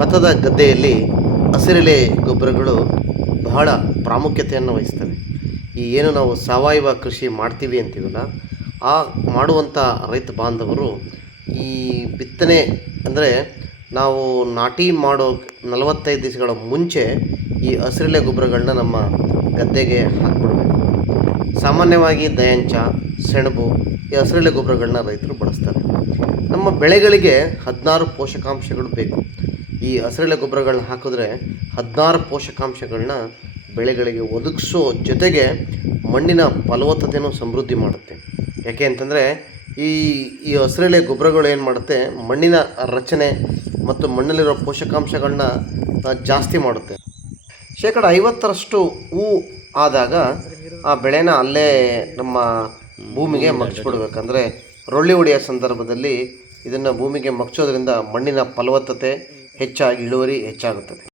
ಭತ್ತದ ಗದ್ದೆಯಲ್ಲಿ ಹಸಿರೆಲೆ ಗೊಬ್ಬರಗಳು ಬಹಳ ಪ್ರಾಮುಖ್ಯತೆಯನ್ನು ವಹಿಸ್ತವೆ. ಈ ಏನು ನಾವು ಸಾವಯವ ಕೃಷಿ ಮಾಡ್ತೀವಿ ಅಂತೀವಲ್ಲ, ಆ ಮಾಡುವಂಥ ರೈತ ಬಾಂಧವರು ಈ ಬಿತ್ತನೆ ಅಂದರೆ ನಾವು ನಾಟಿ ಮಾಡೋ ನಲವತ್ತೈದು ದಿವಸಗಳ ಮುಂಚೆ ಈ ಹಸಿರೆಲೆ ಗೊಬ್ಬರಗಳನ್ನ ನಮ್ಮ ಗದ್ದೆಗೆ ಹಾಕ್ಬಿಡ್ಬೇಕು. ಸಾಮಾನ್ಯವಾಗಿ ದಯಂಚ, ಸೆಣಬು ಈ ಹಸಿರೆಲೆ ಗೊಬ್ಬರಗಳನ್ನ ರೈತರು ಬಳಸ್ತಾರೆ. ನಮ್ಮ ಬೆಳೆಗಳಿಗೆ ಹದಿನಾರು ಪೋಷಕಾಂಶಗಳು ಬೇಕು. ಈ ಹಸಿರೆಲೆ ಗೊಬ್ಬರಗಳನ್ನ ಹಾಕಿದ್ರೆ ಹದಿನಾರು ಪೋಷಕಾಂಶಗಳನ್ನ ಬೆಳೆಗಳಿಗೆ ಒದಗಿಸೋ ಜೊತೆಗೆ ಮಣ್ಣಿನ ಫಲವತ್ತತೆಯನ್ನು ಸಮೃದ್ಧಿ ಮಾಡುತ್ತೆ. ಯಾಕೆ ಅಂತಂದರೆ ಈ ಈ ಹಸಿರೆಲೆ ಗೊಬ್ಬರಗಳು ಏನು ಮಾಡುತ್ತೆ? ಮಣ್ಣಿನ ರಚನೆ ಮತ್ತು ಮಣ್ಣಲ್ಲಿರೋ ಪೋಷಕಾಂಶಗಳನ್ನ ಜಾಸ್ತಿ ಮಾಡುತ್ತೆ. ಶೇಕಡ ಐವತ್ತರಷ್ಟು ಹೂ ಆದಾಗ ಆ ಬೆಳೆನ ಅಲ್ಲೇ ನಮ್ಮ ಭೂಮಿಗೆ ಮಗ್ಚಿಬಿಡ್ಬೇಕಂದ್ರೆ ರೊಳ್ಳಿ ಹೊಡೆಯೋ ಸಂದರ್ಭದಲ್ಲಿ ಇದನ್ನು ಭೂಮಿಗೆ ಮಗ್ಚೋದ್ರಿಂದ ಮಣ್ಣಿನ ಫಲವತ್ತತೆ ಹೆಚ್ಚಾಗಿ ಇಳುವರಿ ಹೆಚ್ಚಾಗುತ್ತದೆ.